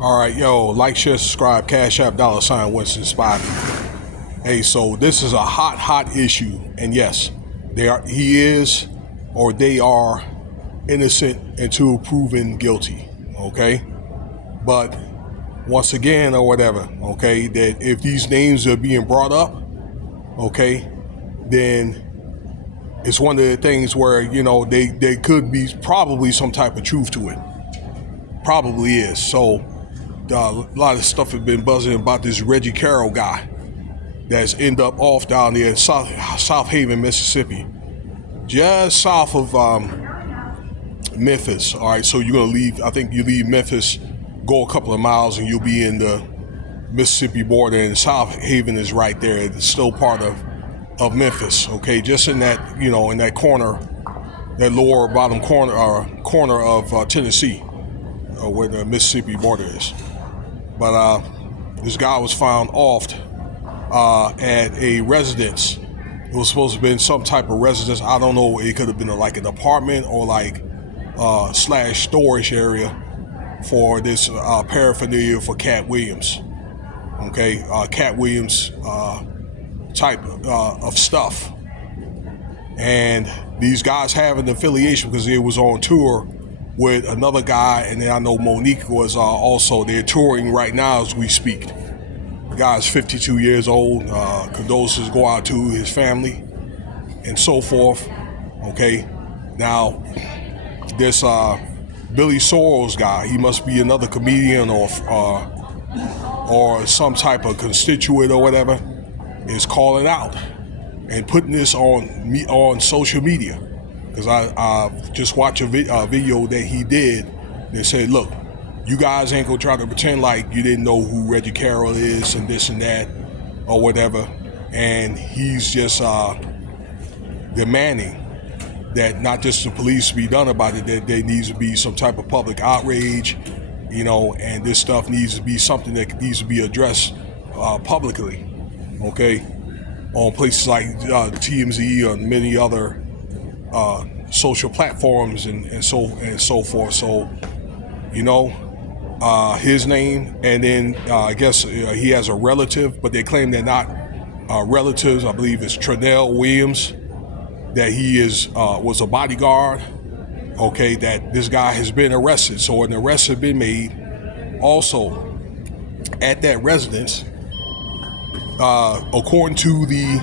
All right, yo, like, share, subscribe, Cash App, $ Winston Spivey. Hey, so this is a hot issue, and yes, he is, or they are innocent until proven guilty, okay? But once again, or whatever, okay, that if these names are being brought up, okay, then it's one of the things where, they could be probably some type of truth to it. Probably is. So a lot of stuff has been buzzing about this Reggie Caroll guy that's end up off down there in South Haven, Mississippi, just south of Memphis. All right, so you're gonna leave. I think you leave Memphis, go a couple of miles, and you'll be in the Mississippi border. And South Haven is right there. It's still part of Memphis. Okay, just in that in that corner, that lower bottom corner of Tennessee, where the Mississippi border is. But this guy was found offed at a residence. It was supposed to have been some type of residence. I don't know. It could have been like an apartment or like slash storage area for this paraphernalia for Katt Williams. Okay, Katt Williams type of stuff. And these guys have an affiliation because they was on tour with another guy, and then I know Monique was also, they're touring right now as we speak. The guy's 52 years old. Condolences go out to his family and so forth. Okay, now this Billy Sorrells guy, he must be another comedian or some type of constituent or whatever, is calling out and putting this on social media. Because I just watched a video that he did that said, look, you guys ain't gonna try to pretend like you didn't know who Reggie Caroll is and this and that or whatever. And he's just demanding that not just the police be done about it, that there needs to be some type of public outrage, and this stuff needs to be something that needs to be addressed publicly, okay, on places like TMZ and many other social platforms and so forth. So, his name, and then I guess he has a relative, but they claim they're not relatives. I believe it's Katt Williams, that he was a bodyguard. Okay, that this guy has been arrested. So an arrest has been made also at that residence, according to the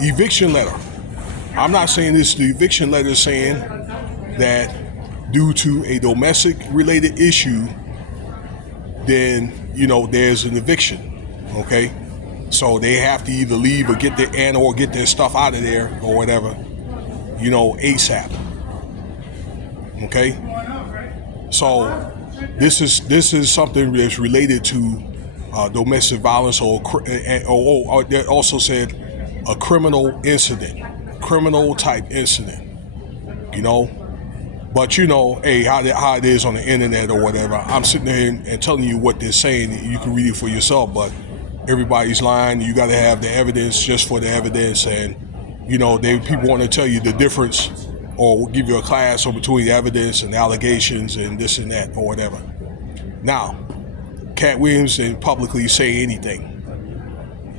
eviction letter. I'm not saying this. The eviction letter is saying that due to a domestic related issue, then, there's an eviction. Okay. So they have to either leave or get their stuff out of there or whatever, ASAP. Okay. So this is something that's related to domestic violence or they also said a criminal type incident, but hey, how it is on the internet or whatever. I'm sitting there and telling you what they're saying. You can read it for yourself, but everybody's lying. You got to have the evidence just for the evidence, and people want to tell you the difference or give you a class between the evidence and allegations and this and that or whatever. Now, Katt Williams didn't publicly say anything.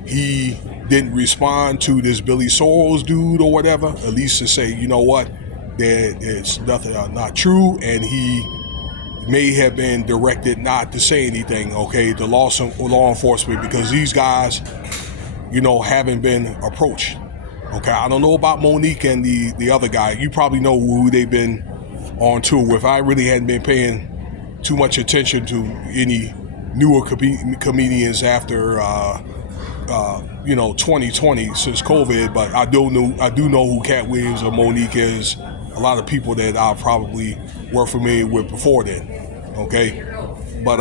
He didn't respond to this Billy Sorrells dude or whatever, at least to say, what, it's nothing not true, and he may have been directed not to say anything, okay, to law enforcement, because these guys, haven't been approached. Okay, I don't know about Monique and the other guy. You probably know who they've been on tour with. I really hadn't been paying too much attention to any newer comedians after 2020 since COVID, but I do know who Katt Williams or Monique is. A lot of people that I probably were familiar with before then. Okay, but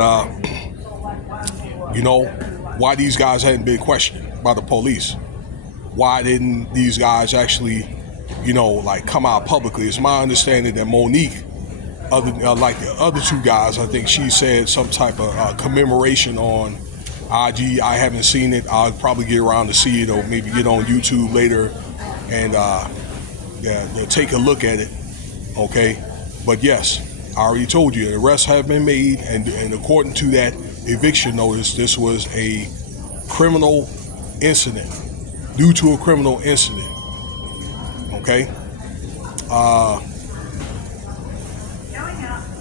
why these guys hadn't been questioned by the police? Why didn't these guys actually, come out publicly? It's my understanding that Monique, like the other two guys, I think she said some type of commemoration on IG. I haven't seen it. I'll probably get around to see it, or maybe get on YouTube later and take a look at it. Okay, but yes, I already told you, arrests have been made, and according to that eviction notice, this was a criminal incident, due to a criminal incident. Okay?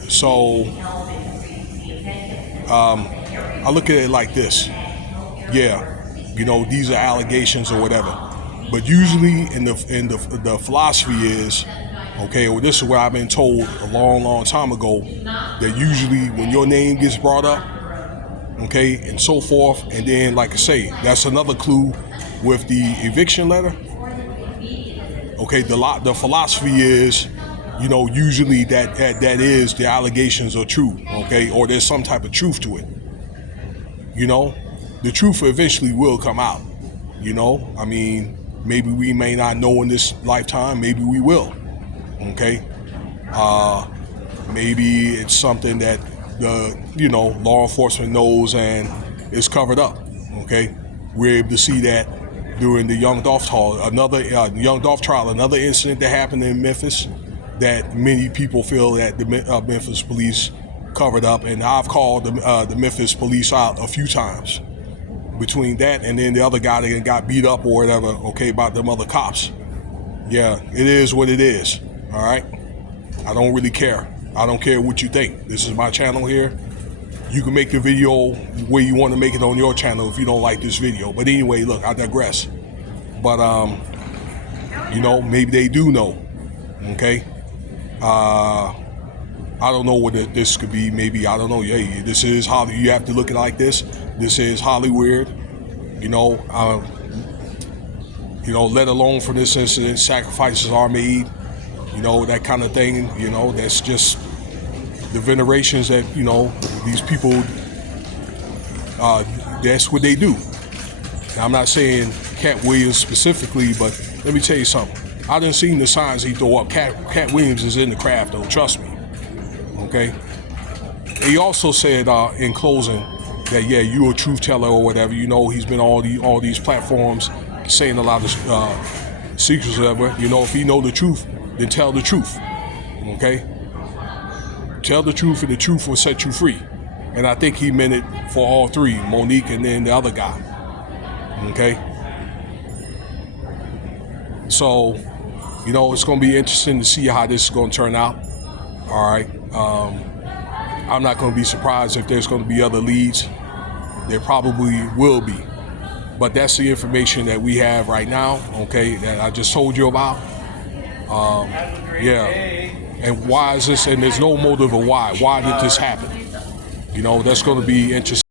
So I look at it like this. Yeah, these are allegations or whatever. But usually in the philosophy is, okay, well, this is what I've been told a long time ago, that usually when your name gets brought up, okay, and so forth, and then, like I say, that's another clue with the eviction letter. Okay, the philosophy is, usually that is the allegations are true, okay, or there's some type of truth to it. The truth eventually will come out. I mean, maybe we may not know in this lifetime, maybe we will. Okay, maybe it's something that the law enforcement knows and is covered up. Okay, we're able to see that during the Young Dolph trial, another incident that happened in Memphis that many people feel that the Memphis police covered up, and I've called the Memphis police out a few times between that and then the other guy that got beat up or whatever. Okay, about them other cops. Yeah, it is what it is. All right, I don't really care. I don't care what you think. This is my channel here. You can make the video where you want to make it on your channel if you don't like this video. But anyway, look, I digress. But maybe they do know. Okay, I don't know what this could be. Maybe, I don't know. Hey, this is Hollywood. You have to look at it like this. This is Hollywood. Let alone for this incident, sacrifices are made. That kind of thing. That's just the venerations that these people. That's what they do. Now, I'm not saying Katt Williams specifically, but let me tell you something. I done seen the signs he throw up. Katt Williams is in the craft, though. Trust me. Okay. He also said in closing that you're a truth teller or whatever. He's been on all these platforms saying a lot of secrets or whatever. If he know the truth, then tell the truth. Okay. Tell the truth, and the truth will set you free. And I think he meant it for all three, Monique and then the other guy. Okay. So, it's going to be interesting to see how this is going to turn out. All right. I'm not going to be surprised if there's going to be other leads. There probably will be. But that's the information that we have right now, okay, that I just told you about. And why is this? And there's no motive of why. Why did this happen? That's going to be interesting.